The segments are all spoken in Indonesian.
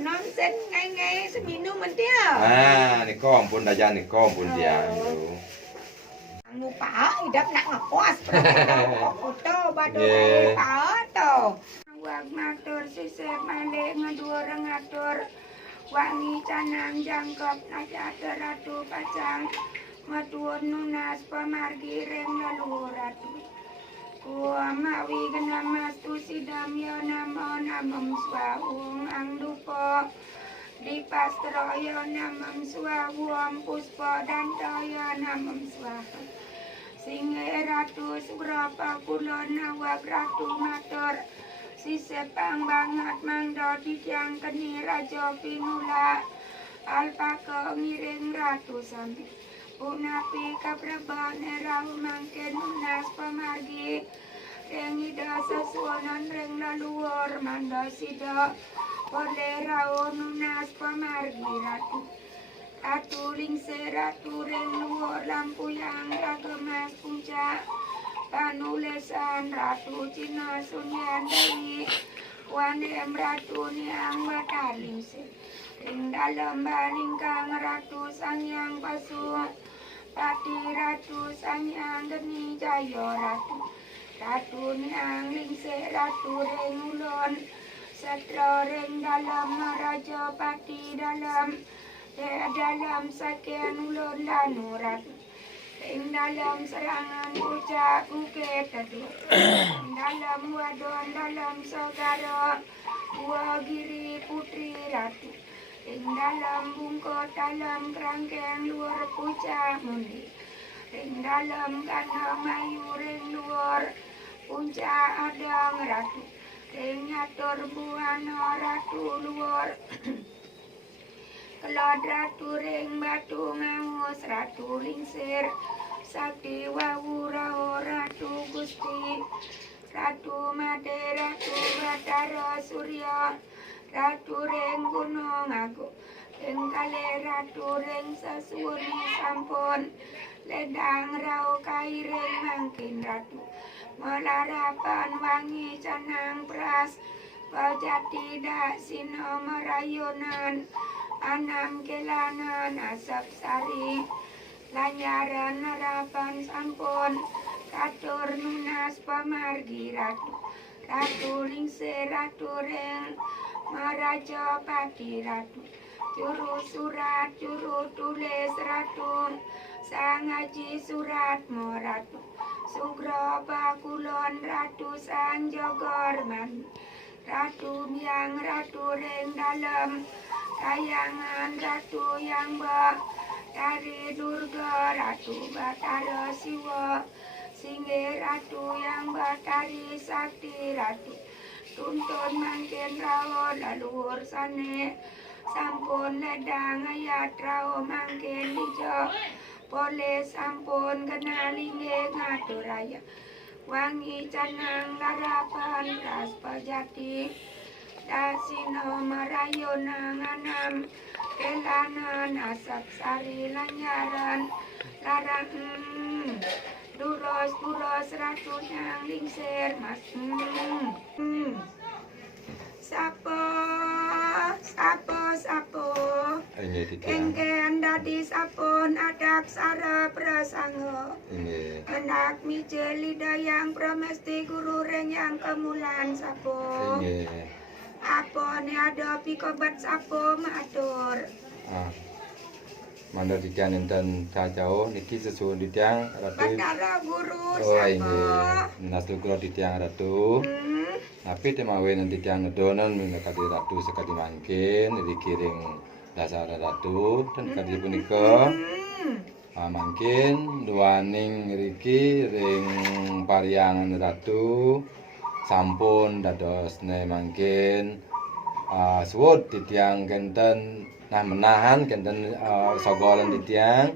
nonsen ngai seminu mentia. Niko ampun dayan niko ampun dia. Lupa hidup nak ngekos foto badai foto. Wag matur sisip malik ngedur ngatur. Wangi canang jangkep najat ratu pacang. Matur nunas pemargi reng lalu ratu. Mawi genamas tu sidam yo namo namam swahung ang dupo. Di pastroyo namam swahung puspo dan toyo namam swahung. Singe ratu sugrapa kulon nawag ratu matur. Sisepang banget mangdo dijang keni rajo pinula. Alpaka ngiring ratu sambil. Unapi kaprabon erau mangken unas pemargi. Reng ida sesuonan reng laluor manda sida. Oleh rau nunas pemargi ratu. Ratu lingse ratu reng luor lampu yang ragemas puncak. Panulesan ratu Cina sunyan dari. Wanem ratu niang batar lingse. Ring dalam baningkang ratu sangyang pasu. Pati ratu sangyang geni jayo ratu. Ratu niang lingse ratu reng ulon. Satra reng dalam raja pati dalam. Dalam sakian ulon lanu ratu. Reng dalam serangan ucap uket tadu. Dalam wadon dalam segara. Dua giri putri ratu. Ring dalam bungkot dalam kerangkeng luar puncak mundi. Ring dalam kandang mayu ring luar puncak adang ratu. Ring nyatur buana ratu luar. Kelad ratu ring batu ngangus ratu lingsir. Sakti wawu rao ratu gusti. Ratu made ratu batara surya. Ratu reng gunung agung, reng kale ratu reng sesuni sampun, ledang rau kai reng mangkin ratu, melarapan wangi canang pras, pejati dak sino merayunan, anam kelanan asap sari, lanyaran harapan sampun, katur nunas pemargi ratu, ratu lingse ratu reng, Maraja pati ratu, juru surat, juru tulis ratu, sangaji surat moratu, sugro pakulon ratu sanjogor man, ratu miang ratu reng dalam, kayangan ratu yang ba, dari durga ratu batara siwa, singge ratu yang batari sakti ratu. Tuntun mangkin rao laluhur sane. Sampun ledang ayat rao mangkin lijo. Pole sampun kenalinge ngaturaya. Wangi canang larapan ras pejati. Dasino marayunang anam. Kelanan asap sari lanyaran. Larang duros ratu yang lingsir mas. Sapo. Engken dadi sapon adak sara prasanggo. Hendak mije lidayang pramesti guru reng yang kemulan sapo. Apa ne ada pikobat sapo matur. Mandor didiang enten kacau niki sesuun didiang ratu. Bandara guru sapo. Naslu kula didiang ratu. Tapi temawe nanti didiang ngedonon kadi ratu sekadi mangkin dikiring dasar ratu dan kadi punika. Mangkin duaning riki ring pariangan ratu sampun dados ne mangkin suwud didiang kenten menahan kenten sogolan didiang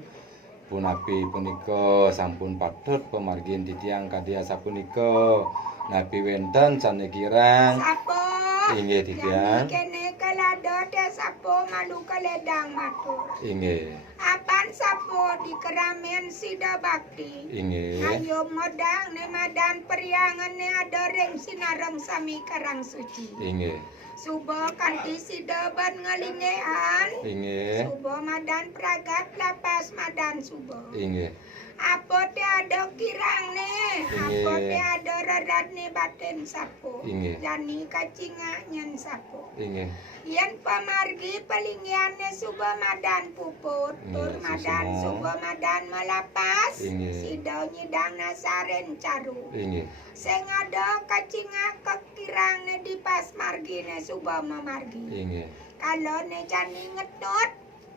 punapi punika sampun patut pemargin didiang kadya sapunika napi wenten sanekirang sapo inggih didiang kene kalado sapo malu keledang matur. Inggih. Apan sapo di keramen sida bakti. Inggih. Ayo modang ne madan periangan ne ada reng sinareng sami karang suci. Inggih. Subo kanti sida ban ngalingean. Inggih. Subo madan pragat lapas madan subo. Inggih. Apa te ada kirang ne, apa Inggih. te ada rarat ne baten sapo. Inggih. Jani kacinga nyen sapo. Inggih. Yen pamargi palingiane suba madan puput, tur Inggih, madan susumo. suba madan melapas, Inggih. sidau nyidang nasaren caru. Inggih. Sing ada kacinga kekirang ne di pas margi ne suba mamargi. Inggih. Kalau ne jani ngetut,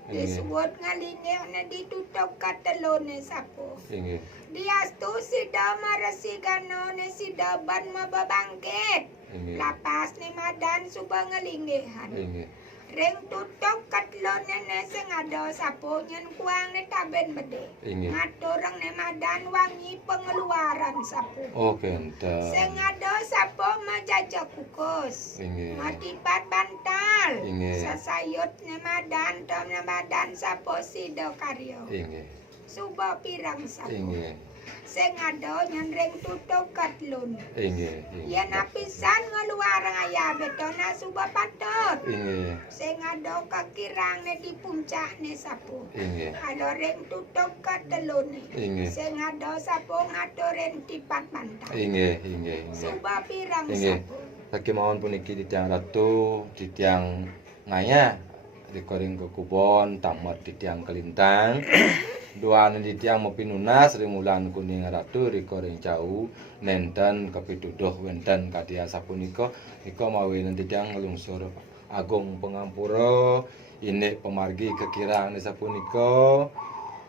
Inggih. disebut ngalinge ne ditutup katelone sapo. Inggih. Diastu sida marasigano ne sida ban mababangkit. Inggih. Lapas ni madan suba ngelinggihan. Inggih. Ring tutuk katlon nene sing ada sapo nyen kuang ne taben bede. Inggih. Ngatureng ne madan wangi pengeluaran sapo. Oh, genten. Sing ada sapo majajak kukus. Inggih. Matipat bantal. Inggih. Sasayut ne madan tom ne madan sapo sido karyo. Inggih. Suba pirang sapo. Inggih. Sing ada nyen ring tutuk katlon. Inggih. Yen apisan ngeluar ngaya betona suba patut. Inggih. Sing ada kakirang ne di puncak ne sapo. Inggih. Kalau ring tutup katelone. Inggih. Sing ada sapo ngaturin tipat bantal. Inggih, inggih, inggih. Suba pirang Inggih. sapo. Saking mawon puniki titiang ratu, titiang ngaya, dikoring ke kubon, tamat titiang kelintang. Duaan titiang mopinunas rimulan kuning ratu rikoring jauh nenten kepituduh wenten kadia sapunika nika mawi titiang ngelungsur agung pengampura ini pemargi kekiraan sapunika.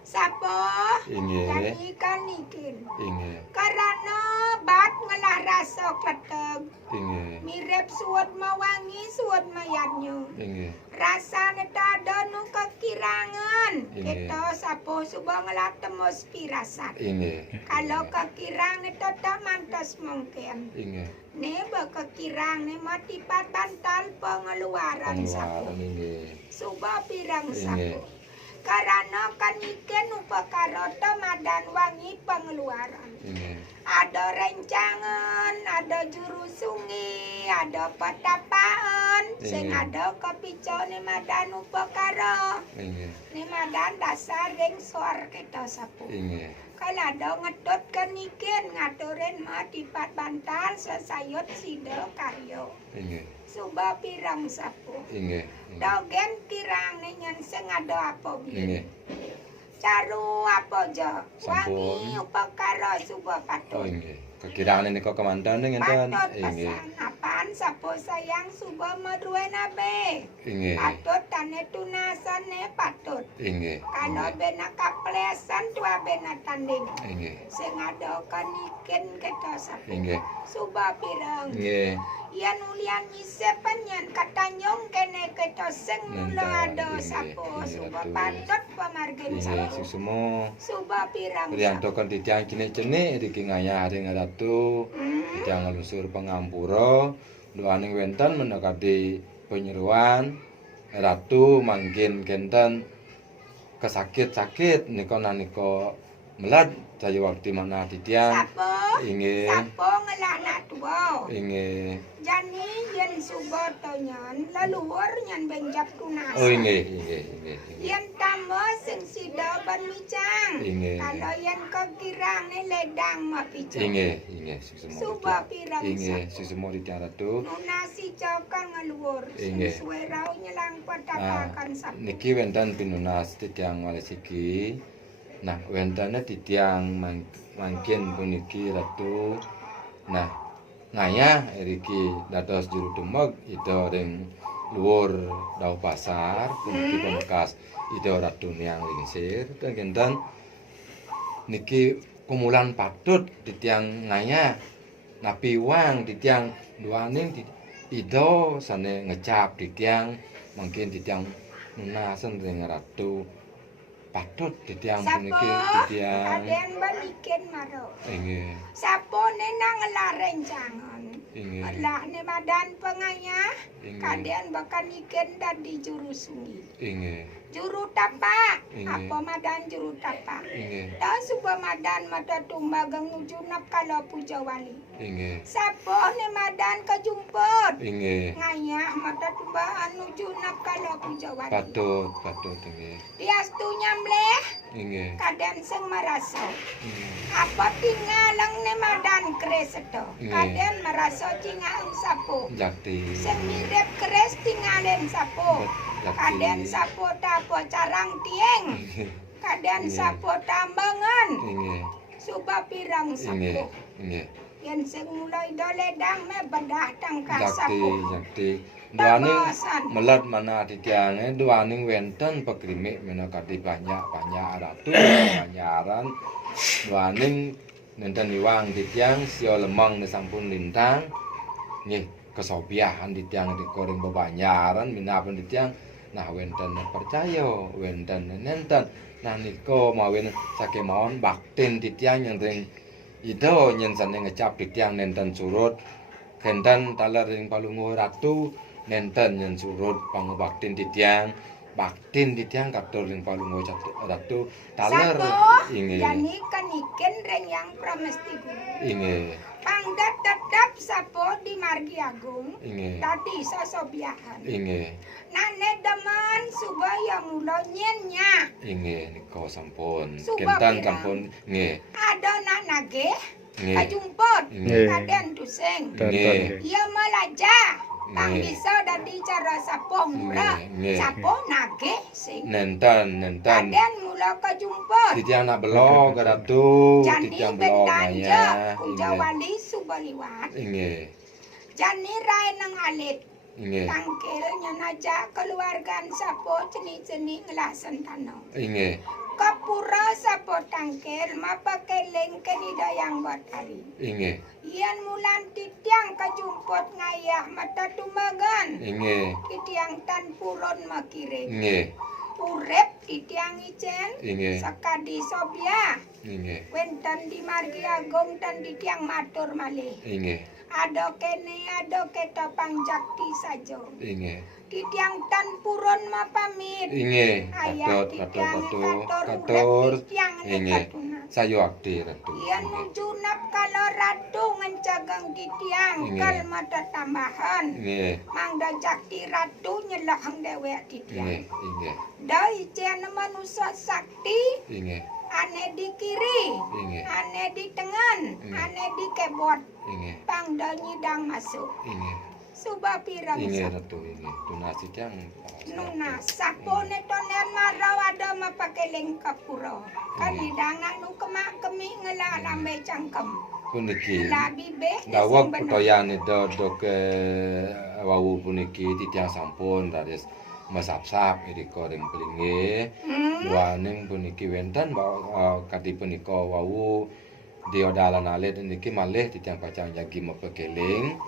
Sapo Inggih. jadi kan ikin. Inggih. Karena bat ngelah rasa kleteg. Inggih. Mirip suwet mawangi suwet mayanyo. Inggih. Rasane tada nu kekirangan. Inggih. Kita sapo suba ngelah temos pirasat. Inggih. Kalau kekirang itu tak mantas mungkin. Inggih. Ne kekirang ne mati pat bantal pengeluaran sapo. Pengeluaran inggih. Suba pirang Inggih. sapo. Karena kan iken upakara madan wangi pengeluaran. Inggih. Ada rencangan, ada juru sungai, ada petapaan, sing Inggih. ada kepicone madan upakara. Inggih. Ni madan dasar ring suar kita sapu. Inggih. Kalau ada ngetut kan iken ngaturin matipat bantal sesayut sido karyo. Inggih. Suba pirang sapu. Inggih. Dogen kirang ni nyen sing ada apa bi. Inggih. Caru apa aja. Sampun. Wangi upakara suba Oh patut. inggih. Kekiraan nika kemanten ngenten. Patut Inggih. pesan apaan sapo sayang suba meruen abe. Inggih. Patut tane tunasan ne patut. Inggih. Kalau bena kaplesan tua bena tanding. Inggih. Sing ada kan iken kita sapo. Inggih. Suba pirang. Inggih. Yan ulian nyisepan yan katanyong kene kita sing mula Nenten, ada inggih, sapo. inggih, Suba Ratu. patut pamargen Inggih sapo. susumo. Suba pirang Priyanto kan titiang cilik-cilik iki ngayah ring ratu. Titiang ngelusur pengampura. Doaning wenten menekati penyeruan ratu mangkin kenten kesakit-sakit nika nanika melat saya waktu mana titiang. Sapo? Inggih. Sapo ngelana tua. Inggih. Jani yen suba tonyan leluhur nyan benjap tunas. Oh inggih, inggih, inggih. Inggih. Yen tamo sing sida ban micang. Inggih. Kalau yen kekirang ne ledang mapicang. Inggih, inggih susumo. Suba pirang Inggih, sapo. susumo titiang ratu. Nunasi cokal ngeluhur. Sing Inggih. suwe rau nyelang Ah, patapakan sapo. niki wenten pinunas titiang walesiki. Nah, wentane titiang mangkin puniki ratu. Nah, ngayah eriki dados juru demeg itu ring luhur dau pasar puniki pembekas itu ratu niang lingsir dan genten niki kumulan patut titiang ngayah napi wang titiang duaning ido sane ngecap titiang mungkin titiang nunasen ring ratu patut titiang Sapo puniki titiang kaden balikin maro. inggih Sapo nang lareng jangan. inggih Allah ne madan pengaya inggih kaden bakan iken dadi juru sungi. inggih Juru tapak. Inggih. Apa madan juru tapak? inggih Da suba madan mata tumbagang nujunap kalau puja wali. inggih Sapo ne madan kejumput. inggih Ngaya mata tumbahan nujunap kalau puja wali. patut inggih Diastu nyamleh inggih kaden sing maraso. inggih Apa tinggalang ne madan kreseto. Inggih. Kaden maraso cingaang sapo. jakti Sing mirip kres tingalen sapo. Kaden jakti sapo tapo carang tieng. inggih Kaden Inggih. sapo tambangan. inggih Suba pirang inggih sapo. inggih Yen sing mulai doledang me bedah tangka jakti sapo. jakti duaning Tabasan. melat mana titiange duaning wenten pekrimik mena kadi banyak ratu banyaran duaning nenten iwang titiang sio lemang ne sampun lintang nggih kesobiahan titiang dikoreng bebanyaran minapun titiang nah wenten percaya wenten nenten nah niko mawin sakemawon baktin titiang yang ring Ido nyen sane ngecap titiang nenten surut kendan taler ring palungo ratu nenten nyen surut pangubaktin titiang baktin titiang katur ring palungo ratu taler Sapo inge jani kan iken reng yang pramesti guru. inge Pangdat tetap sapo di Margi Agung. inge Tadi sosobiahan. inge Nane demen subaya mulo nyenya. inge niko sampun Suba kendan pirang. sampun inge Ada nak nage. inge Kajumput. inge Kaden tuseng. inge Ia melaja. Kang Nge. bisa dadi cara sapo murah. Nge. Sapo nage sing. nenten Kaden mula kajumput. titiang nak belok ke ratu Jani titiang belok bendanja. naya Puja inge wali subaliwat. inge Jani rai nang alit. inge Tangkil nyenaja keluargaan sapo ceni-ceni ngelasan tanah. inge Kapura sapo tangkil mapakeling kenidayang batari. inge Ian mulan titiang kajumput ngayah mata tumagan. inge Titiang tan purun makiring. inge Urep titiang icen. inge Sakadi sobya. inge Wenten di Margi Agung dan titiang matur malih. inge Ado kene ado keta pangjakti saja. inge Titiang tan purun mapamit. inge Ayah patut titiang katur katur titiang inge katuna. sayo akti ratu Ian inge menjunap kalau ratu ngencagang titiang Inge. kal mata tambahan. inge Mangda jakti ratu nyelahang dewek inge titiang. inge Dai cian manusia sakti inge ane di kiri, inge ane di tengan, Inge. ane di kebot. inge Pangda nyidang masuk. inge Suba pirang inge sak. ratu inge tunasi tiang Nuna sapo ne tonen marau ada mapakeling kapuro. Kanidang nu kemak kemi ngela lambe cangkem. puniki La bibe dawak petoyan itu dok wawu puniki titiang sampun daris masap-sap iriko ring pelinge duaning puniki wenten bahwa kadi punika wawu diodalan alit niki malih titiang pacang jagi mepekeling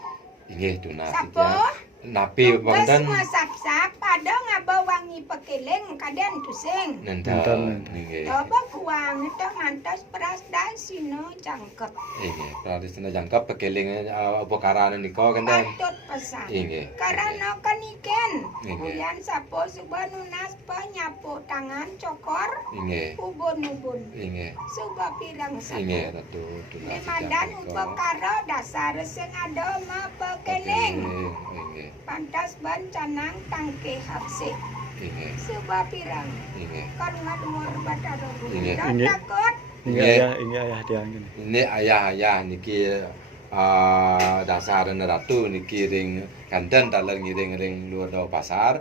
inggih tunas Sapo? titiang napi wonten Semua sap-sap ada ngaba wangi pekeling kaden tusing. nenten inggih Coba kuang itu mantas peras dan sino cangkep. inggih pradisna jangkep pekeling apa karane nika kenten Patut pesan. inggih Karena kan iken. Inge. Bulan sapo suba nunas penyapu tangan cokor. inggih Ubun-ubun. inggih Suba pirang inggih sapo. ratu tunas Nemadan upekara dasar sing ada ma pekeling. inggih Pantas ban canang tangke hapse. inggih Suba pirang. inggih Kan ngadumur bataro. Inge. Dan Inge. takut. Ini ayah dia ini. ini ayah niki dasar ratu niki ring kanten dalar ngiring ring luar daw pasar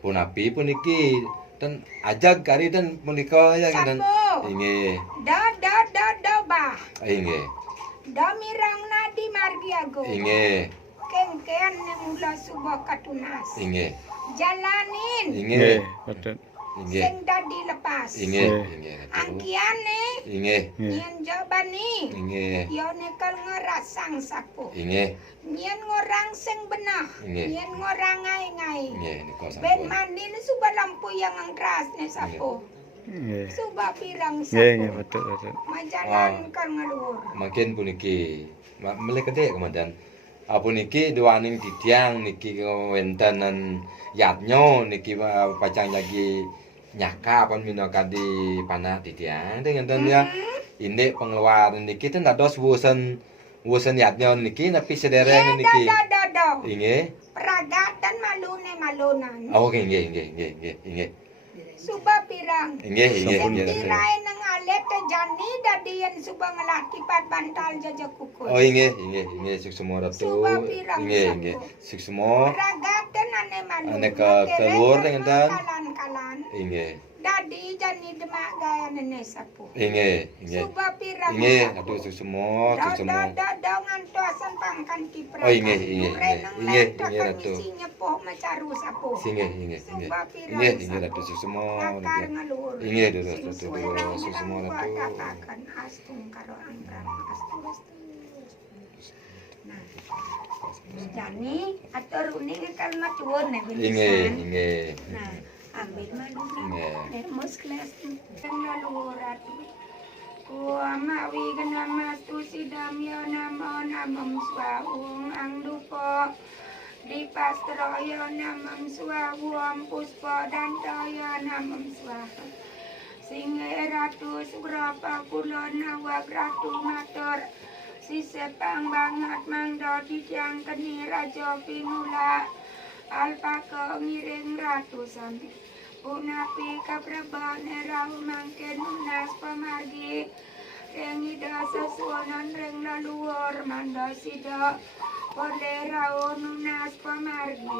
punapi puniki dan ajak kari dan punika ya dan Sapo. inggih Da bah. inggih Da mirang na di Margi Agung. inggih Kengkean ne mula suba katunas. inggih Jalanin. inggih Betul. inggih Sing dadi lepas. inggih Inge. inggih ratu Angkiane. inggih Nyen jabani. inggih Yo nekal ngerasang sapo. inggih Nyen ngorang sing benah. Inge. Nyen ngorang ngai-ngai. inggih nika Ben sampun mandi ni suba lampu yang ngangkras ne sapo. Nggih. Suba pirang Nggih, sapu. betul betul. Majalan kan ngeluhur. Makin puniki melek gede kemudian puniki duaning titiang niki wentanan yatnyo niki pacang lagi nyaka pun minokadi panah titiang dengan ya ini pengeluaran niki ten dados wusen yatnyo niki tapi sedereng niki Dado. inge Peragatan malunan. oh inge Suba pirang. inge Tirai nang alet jani dadian suba ngelaki pat bantal jaja kukus. oh inge suksemo ratu Suba pirang inge suksemo Peragatan ane malunan. ane ke keluar dengan tan Kalan. inge Dadi jani demak gaya nene sapu. inge Suba pirang inge sapu. aduh suksemo Dado ngantosan pangkan kipra. Oh, inge ratu Isinya poh macaru sapu. inge Suba pirang ratu suksemo Nakar ngelur. inge ratu Suerang suksemo nang ratu katakan astung karo angpram astung. Nah. Jani atur uning kan matuun ne benisan. inge Nah, ambil malunan. Inge. Termos kelas ngelur atu. Mawi genamas tu sidam yo namo namam swahung ang dupo di pastroyo namam swahung puspa dan toyo namam swaha singe ratu sugrapa kulon nawag ratu matur sisepang banget mangdo dijang keni rajo pinula alpaka ngiring ratu sampai Unapi kaprabane rau mangken unas pamargi rengi dasa suonan reng laluor manda sida pole rau nunas pamargi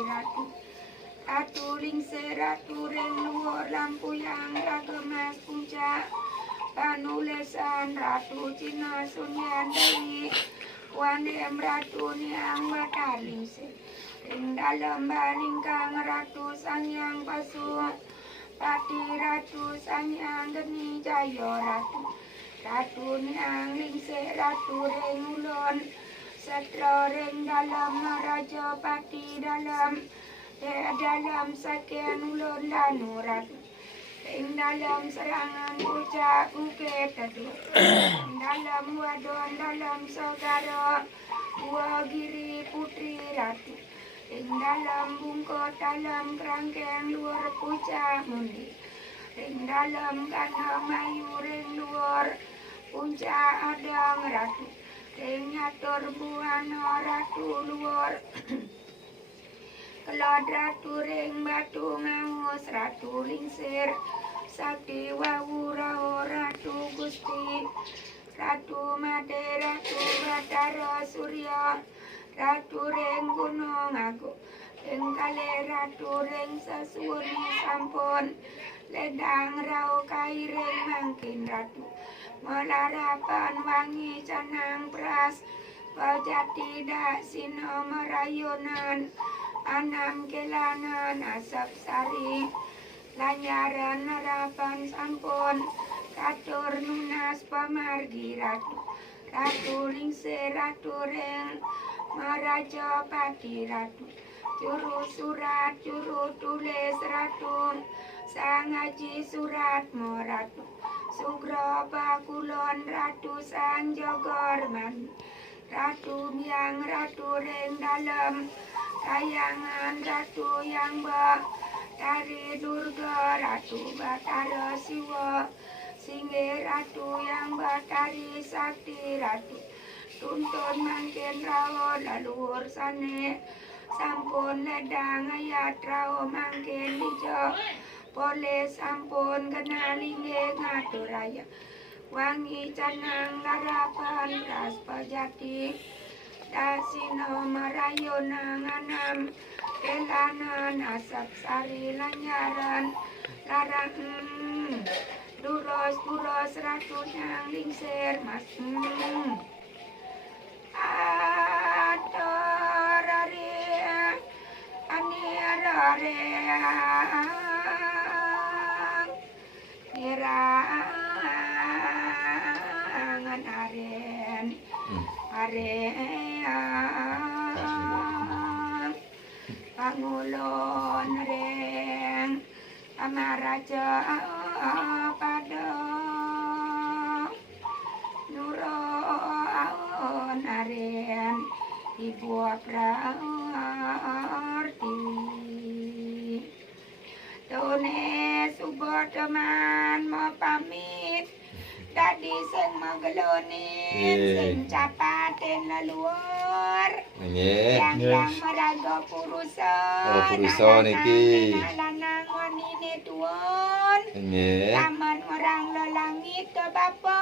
ratu lingse ratu reng luor lampu yang ragemas puncak panulesan ratu cina sunyan dari wanem ratu niang batar lingse ing dalam baling kang ratu sangyang pasu pati ratu sangyang geni jayo ratu niang lingse ratu reng ulon satra reng dalam raja pati dalam sakian ulon lanu ratu ing dalam serangan ucap uket tadu ing dalam wadon dalam saudara wagiri putri ratu ing dalam bungkot dalam kerangkeng luar puncak mundi ing dalam kandang mayu ring luar puncak adang ratu ing nyatur buana ratu luar kelad ratu ring batu ngamus ratu lingsir sakti wawu rao ratu gusti ratu made ratu batara surya Ratu reng gunung aku kale ratu reng sasuni sampun ledang rau kai reng mangkin ratu melarapan wangi canang pras pajati dak sino merayunan anam kelanan asap sari lanyaran harapan sampun katur nunas pamargi ratu lingse ratu reng Maraja pati ratu juru surat juru tulis ratu sangaji surat moratu sugro pakulon ratu sanjogorman ratu yang ratu reng dalam kayangan ratu yang dari durga ratu batara siwa singge ratu yang batari sakti ratu tuntun mangkin rao laluhur sane sampun ledang ayat rao mangkin lijo pole sampun kenalinge ngaturaya wangi canang larapan ras pajati dasino marayona nganam kelanan asap sari lanyaran larang duros ratu yang lingser mas Irangan aren pangulon reng amaraja pada nuron aren ibu prarti tone subo teman mau pamit tadi sing magalonin sing capaten leluhur Nggih. yang meraga purusa Oh, purusa niki. lanang wanine tuwon Nggih. taman orang lelangit to bapa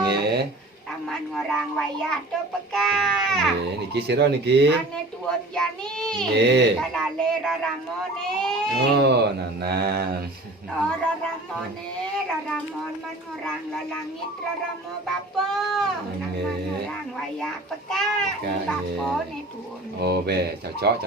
Nggih. taman orang wayah to peka Nggih, niki sira niki. ane tuwon jani Nggih. kalale raramone Oh, nanang. raramon man orang lelangit raramo bapa taman Nggih. orang wayah peka Peka, bapa nggih. ne tuwon Oh, be, cocok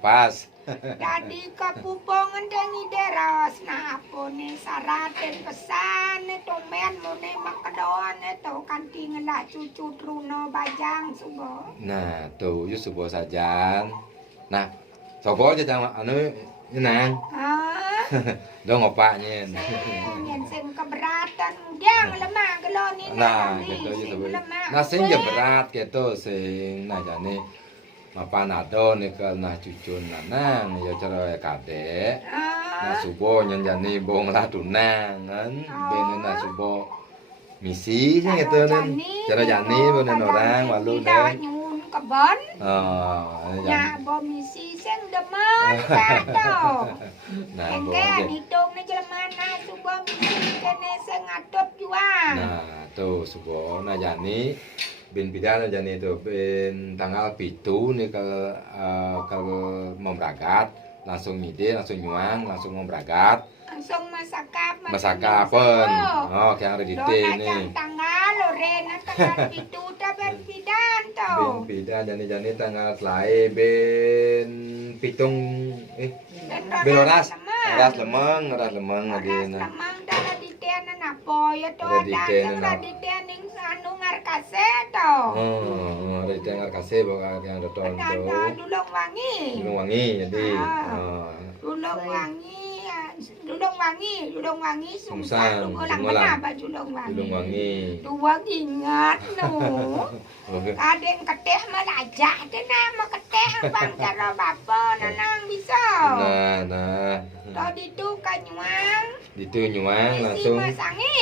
pas. Dadi kapupongan deni deras napone saraten pesan tomen mone makedon to kanti ngelak cucu truno bajang subo. Nah, tuh, yo subuh sajan. Nah, sapa aja jang anu nyenang. Ah, Do ngopak nyen. yen sing keberatan udang lemah geloni Nah, gitu yo subuh. Nah, sing ya berat gitu sing nah jane mapan ado nikel nah cucun nanang ya cara kadek. Nah, subuh nyen jane bong lah tunangan ben nah subuh misi sing gitu nen. Cara jani ben orang walu nen. nyun kebon Oh, ya bo misi sing demen kato. nah, Engke boleh. ditung ni jelemana subuh misi kene sing ngadep juang. Nah, tuh subuh nah jani bin bidan jani itu bin tanggal pitu nih kalau mau berangkat langsung ngide langsung nyuang langsung mau berangkat Langsung masakap masakapen oh kayak ada di nih tanggal loren tanggal pitu ta ben pidan to. bin bidan jani tanggal selai bin pitung bin oras lemeng lagi nah Lemang dara ditean apa ya to Ada ada ditean sing apa? ditean ning anu ngarkase to. oh ada dengar kasih bahwa yang ada tuh Ada dulung wangi. Gunung Wangi jadi Ah. Dulung wangi Sungsang, sungsang ulang Dungolang. mana baju dulung wangi. Gunung Wangi Dua ingat no. Oke. Kadang keteh melajak deh nama keteh bang cara bapa nanang bisa. Nah, Tadi tu kanyuang, itu nyuang isi langsung. masangi.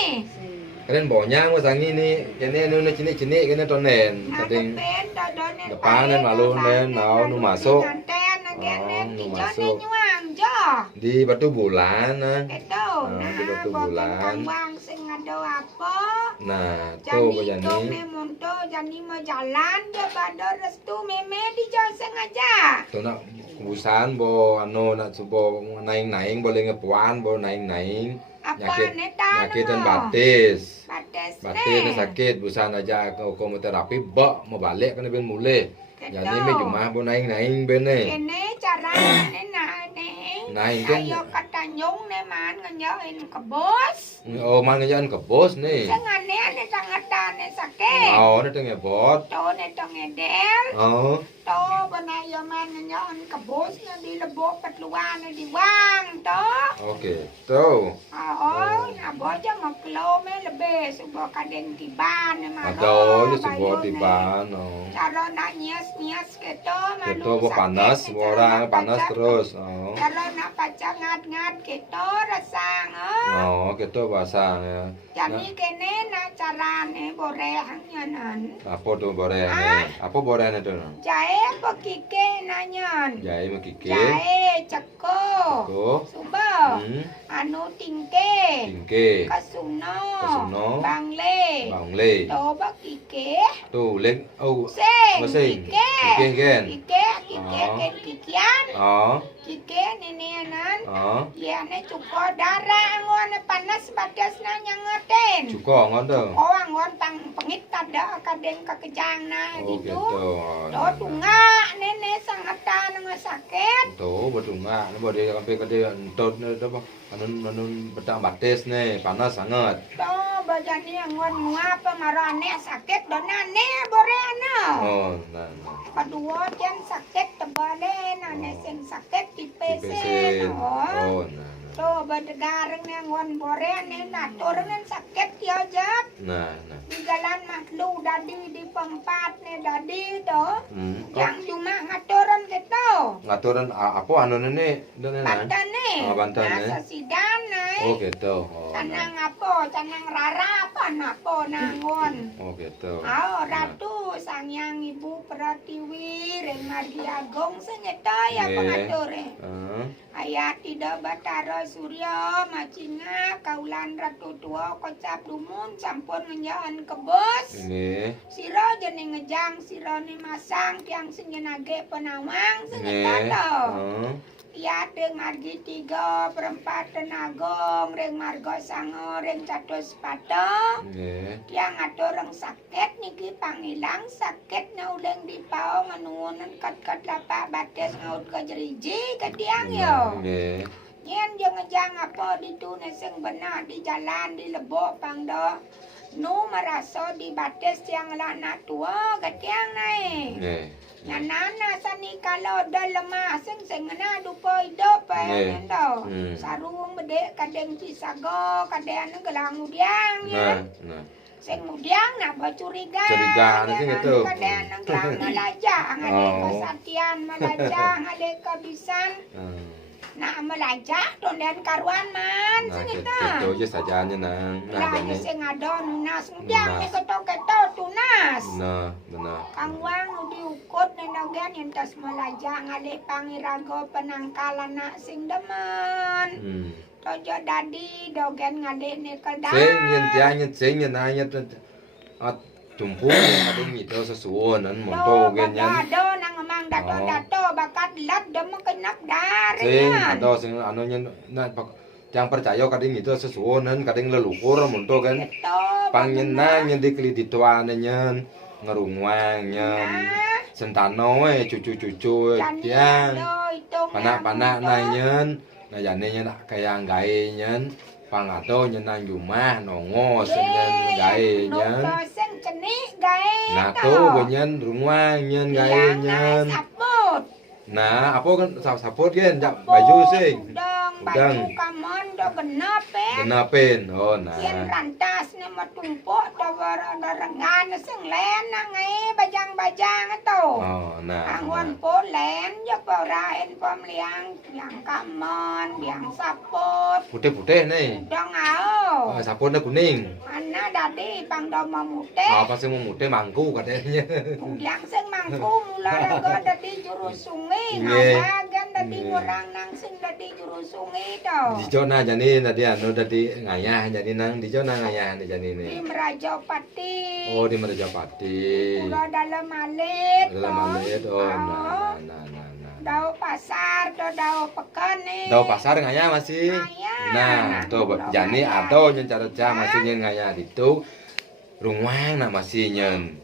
Kalian bawanya mas angin nih, kene nu cinik kene tonen, Ada kadang pen dodonen depanen malu nen, nu masuk. Nganten kene nu dijone masuk. nyuang jo. Di batu bulan, nah. Itu, di batu bulan. kambang sing ada apa? Nah, tuh Jani kejani. to memonto, jani mau jalan dia pada restu meme di jalan sengaja. Tuh nak kebusan bo anu nak subo naing boleh ngepuan bo naing Apa nyakit neta nyakit dan batis. Bates Batin sakit busan aja ke terapi bak mau balik kan ben mulai jadi me cuma bo naing ben ne Kene cara nena naing kan ayo kata nyong ne man nganyain ke bos. oh man ngajan ke bos nih Sengane ane sangatane sakit. oh ne tengah bot To ne to ngedel. oh To benayo man nganyain ke bos na di lebok petluan di wang to. oke tuh Oh, abo aja mau kilo me lebih subuh kadang tiban malu. atau ya sebuah tiban oh Kalau nak nyes keto malu. itu bo panas orang panas terus oh Kalau nak pacar ngat keto rasang oh gitu basah ya Jadi kene nak carane borehang nyanan. apa tuh boreane apa boreane tuh Jahe apa kike nanyan. jai mau kiki Jahe ceko. tuh Subuh. Anu tingke. tingke Kasuno. Kasuno. Bangle. bangle Toba kike. tuh lek oh Sing. Sing. Kike. Kike kan Kike Oh. ken kikian. oh Kike nenenan. oh Ya ne cuko darah angon panas badas nanya ngoten. cuko ngono Oh angon pang pengit kada kadeng kakejang na oh gitu. gitu To tunga nene sangatan nga sakit. tuh betul nggak ini boleh sampai ke dia entot nih apa anu betang batis nih panas sangat To bajani angon ngapa marane sakit donane boreana. oh nah Kedua jan sakit tebale nane sing sakit TPC tipesen. Oh. oh nah To berdegareng nang boren natureng sakit ya jat. Nah. Di jalan maklu dadi di pempat ne dadi to. Yang cuma ngaturan gitu. Ngaturan apa anu ne dene nah. Bantane. Oh, Banten Nah, sesidan Oh gitu. Oh. Canang apa? Canang rara apa napo nangon. Oh gitu. Ratu sangyang ibu Pratiwi Reng Margi Agung sengeta ya Nggih. pengatore. Heeh. Ayat tidak Batara Surya Macinga Kaulan Ratu Tua Kocap Dumun Sampun ngenjaan kebos. Nggih. Siro jeneng ngejang siro ni masang tiang senjenage penawang sengeta Nggih. to. Heeh. Ya Reng Margi 3 perempat Tenagong Reng Margo Sango Reng Catus Pato. Nggih. Yang aturang sakit niki pangilang sakit nauleng di pao nganuunan kat lapak bates ngaut ke jeriji ke tiang yo. Nggih. Nyen jeng apa ditune sing benar di jalan di lebok pangdo. Nu meraso di bates tiang lana tua ke tiang nae. Nggih. Nyanana sani kalau dah lemah sing ngena dupo hidup Nggih. endo. Hmm. Sarung bedek kadeng cisago kadang gelang udiang ya. Nah. Sing mudiang nak bacuriga. Curiga, sing itu. Kadang nang gelang melajang ade Oh. kesatian melajang ade kebisan. Nak melajah dan karuan man Nah, sing gitu itu. aja sajanya nang. Lagi Nah, sing ado nunas mudiang Nunas. ni keto-keto tunas. benar. Kang Wang diukut nenogan yang tas melajang ade pangirago penangkalan nak sing demen. Tojo dadi dogen ngade ne kedah. Sing nyen anyet at tumpu kadang itu sesuonan monto genyan. Do nang emang dato bakat lat dem kenap Sing darengan. atau sing anu nyen yang percaya kadang itu sesuonan kadang leluhur monto kan. Pangnyenang nyen dikelidituan nyen ngerungwang nyen. Sentano cucu-cucu tiang. Panak-panak nanyen. Nah jane nyen kaya gawe nyen pangato nyen nang rumah nongo sing gawe nyen. Sing cenik gawe. Nah tuh nyen rumah nyen gawe nyen. Nah apa kan saput kan baju sing. Baju kamon do genapen. Genapen. Oh nah. Yen rantas ne matumpuk do rengan sing len nang bajang-bajang to. Oh nah. Angwan po len ya paraen pamliang yang kamon, yang saput. Putih-putih nih. Dong ao. Oh, saputnya kuning. Ana dadi pangdoma mute. Apa sih mau mutih mangku katanya. Yang sing mangku mula raga dadi juru sungai. Nggih. Ngabagan dadi ngurang nang sing dadi juru sungai to. Dijo nah jadi tadi anu tadi ngayah jadi nang dijo nah ngayah nih jadi Di nih. Merajapati. Oh di Merajapati. Pulau dalam alit. Dalam alit. Oh nah. Dau pasar, dau pekan nih. Tahu pasar ngayah masih. Ngayah. Nah, tuh jani atau nyen cara masih nyen ngayah itu rumah nak masih nyen.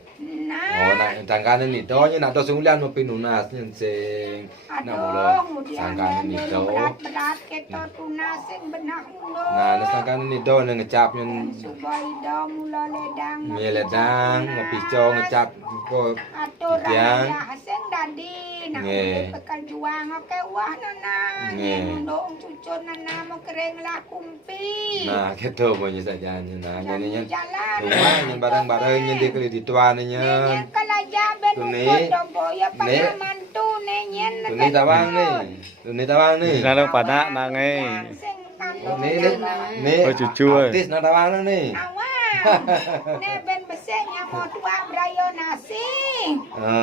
Oh, Nah, nak tangkanan itu nyen atau sungulan mau pinunas nyen sing. Nak mula sangkanan itu. berat-berat kita tunas sing benak mulo. Nah, nak sangkanan itu nyen ngecap nyen Subaido mula ledang. mie ledang, ngopico ngecap kok Aturan Tiang. aja sing dadi nak Nggih. bekal juang oke wah nana. Nggih. Ndong cucun nana mau kering lah kumpi. nah gitu punya saja nyen nah nyen nyen jalan. rumah nyen barang-barang nyen dikelidituan nyen. Nenyen kalaja ben Tuni. ukut dombo ya Nih. pangamantu nenyen. Tuni tawang nih. Nang panak nange. Sing Oh, kanu nih. Oh, cucu, Artis nang tawang nih. awang. Ne ben besenya mau tua brayo nasi.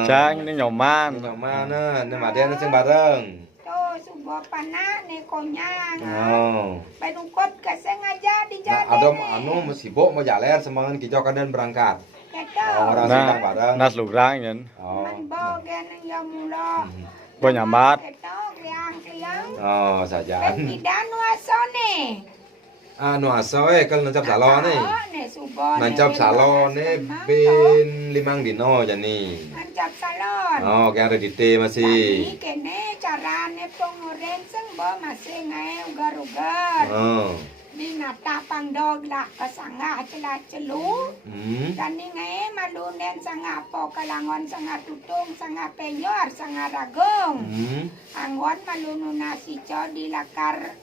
Chang ini nyoman. Mana? Nih madian sing bareng. Tuh subo panak ne konyang. Oh. Ben ukut ke sengaja di Nah, jalan. ada anu sibuk mau jalan semangat kijau kadang berangkat. Keto. Orang sedang Nah, bareng. nas lurang nyen. Oh. Man bogen ya mula. Bo nyambat. Keto kliang-kliang. Oh, saja. Ben tidak nuasone. Anu aso kalau nancap salon nih. Ne subo. Nancap salon nih bin 5 dino jani. Nancap salon. Oh, kayak ada di T masih. Tapi kene carane pengoreng sing bo masih ngae ugar-ugar. Oh. Di nata pangdog lah kasanga cela-celu. Tani ngae malunen sanga po kalangon sanga tutung sanga penyor sanga ragong. Anggon malunu nasi co di lakar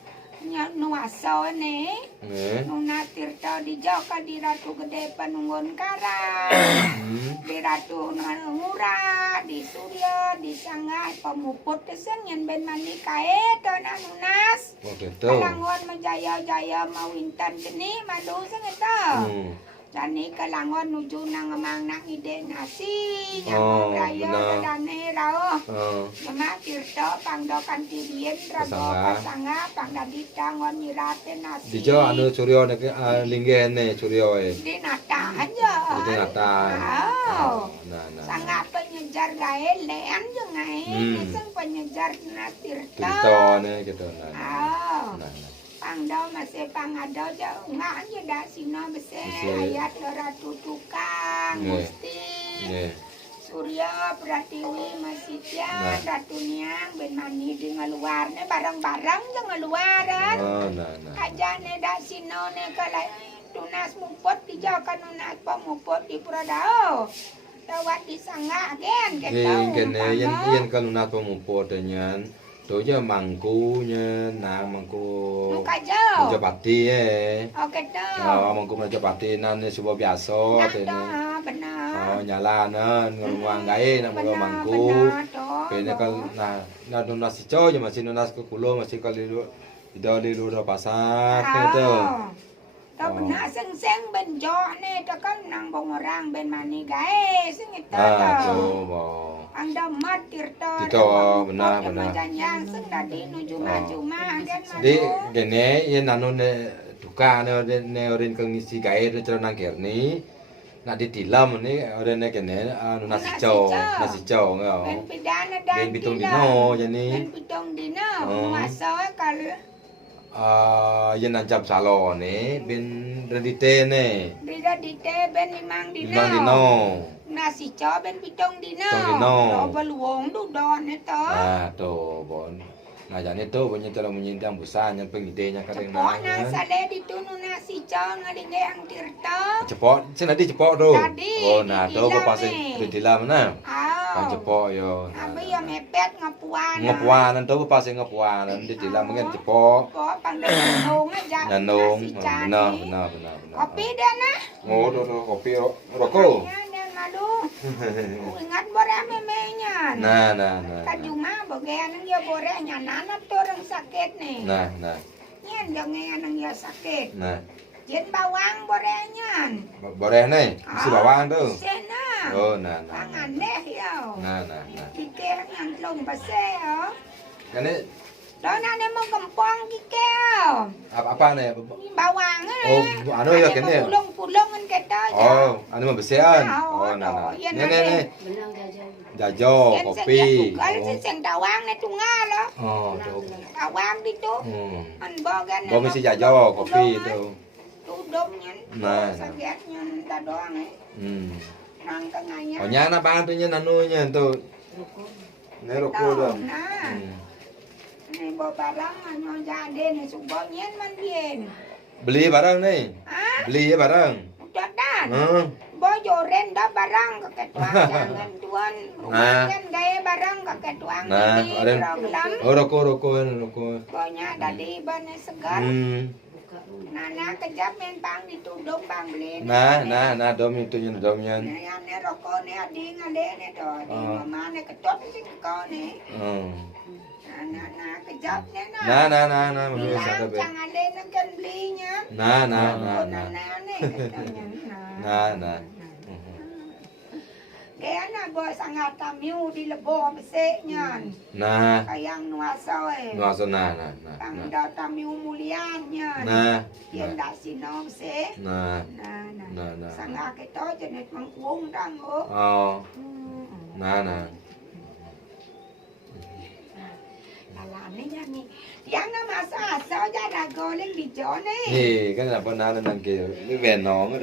nuaso ne Nggih. Nuna Tirta di Joka di Ratu Gede Panunggon Karang di Ratu Ngura di Surya di Sangai Pemuput Kesengen Ben Mani Kae Tona Nunas Oh gitu. Kalangon Menjaya-jaya Mawintan Geni Madu Sengeta Dani Kalangon nuju nang mang nang ide nasi Oh, Nyamang Raya benar. Dane Rao Oh. Nama Tirta Pangdo Kantibien Rago Pasanga. Pasanga Pangdadita Ngon Nyirate Nasi Dijo anu Suryo nek linggene Suryo e. Di nata aja Di nata. Oh Nah, nah. Sangat penyejar gae lean je ngai Niseng penyejar na Tirta Tirta ne gitu. Nah. Oh Nah, nah. Pangdo masih pangado jauh nggak aja dah sino bese Bese. ayat Ratu Tukang Nggih. Gusti Nggih. Surya Pratiwi Masitya Nah. Ratu Niang Ben Mani di ngeluarnya barang-barang je ngeluaran Oh, nah, nah. Kajane dah sino ne kalai tunas mupot di jauhkan nunas pemupot di Pradao Tawat di Sangga gen Yen kene yen kaluna pemupot nyen. Toja mangkunya nang mangku. Muka jauh Majapati Oke tuh Oh, mangku Majapati nan subuh biasa tene. Nah benar Oh, nyala nan ngruang gae nang mga mangku. Pene kal na nunas ijo je masih nunas ke kulo masih kali lu do pasar gitu. Tao benar seng-seng benjo ne to kan nang bong orang ben mani gae sing itu Ah, to. coba. Ang damat tirto. Tirto, benar, benar. Yang seng tadi nuju maju mah kan Di madu. gene yen anu ne duka ne orin kang ngisi gae de cara nang kerni. Nak ditilam ni orin ne kene anu nasi ijo, nasi ijo Ben ngau. pidana dan Ben pitung tilam. dino jani. Ben pitung dino. Oh. Nuasa kal Yen nancap salo ni ben redite ne. dida dite ben limang dino. Limang dino. Nasi co ben pitung dino. Pitung dino. Do beluong du don itu. Ah, to bon. Nah, jane to punya cara menyindang busanya pengidenya kadang Cepok nang nang. sale ditunu nasi co ngalinge yang tirta. Cepok, sing tadi cepok tu. Tadi, Oh, nah to ditilam pas ni. ditilam nah. Kan Aw. cepok yo. Abi ya mepet ngapuan. Ngepuanan to pas ngepuanan ditilam mungkin cepok. Kok pangdang nung aja. Nanung, nasi benar, cani. benar. Kopi dah nah. Oh, to kopi rokok. Ya, dan madu. Ingat bore memenya. Nah. Kajuma bagian yang ya bore nyanana tuh orang sakit nih. Nah. Nyen dong yang ya sakit. Nah. Jen bawang bore nyan. Boleh nih, isi bawaan tu. Sena. Oh, nah. Pangan deh ya. Nah. Kike yang lom base ya. Kan ni Don ane mau gempong kike ya. apa nih? Bawang Oh, anu ya kan ni. Pulung-pulungan kita ya. Oh, anu mah besian. Oh, Oh, nah. iya, Nih. Jajo, kopi. Kalau sing tawang ne tunggal loh. Oh, tuh. Tawang itu. An bogan. Bo mesti jajo, kopi itu. Tudungnya. Nah. Sakitnya tak doang eh. Nang tengahnya. Oh, nyana bantunya nanunya tu. Ni rokok dah. Nah. Ini bawa barang nyo jadi nih subonyen mandien. Beli barang ni. Ah, Beli ya barang. udah dan. Bawa joren dah barang ke ketuang jangan tuan. Rumahan gaya barang ke ketuang Nah, ini ada. program. Oh, rokok. Banyak tadi bane segar. Nana kejap mentang ditudung bang beli. Nah, domnya. Ane rokok ne adi ngade ne to. Di mama ne ketot sih kau ne. Nah, kejap ne nah. Nah, menurut Bilang saya jangan ada ne kan belinya. Nah. Nah, ne katanya. Nah. Kaya na bo sangat tamiu di lebo beseknya. Nah. Kayang nuasa eh. Nuasa nah. Pangda tamiu muliannya. Nah. Yen dak sinom se. Nah. Nah. Sangat kita jenis mangkuung dang oh. Oh. Nah. Lalane yani. Yang nama asa-asa aja rago leng di jone. Kan apa nang ke ni ven nong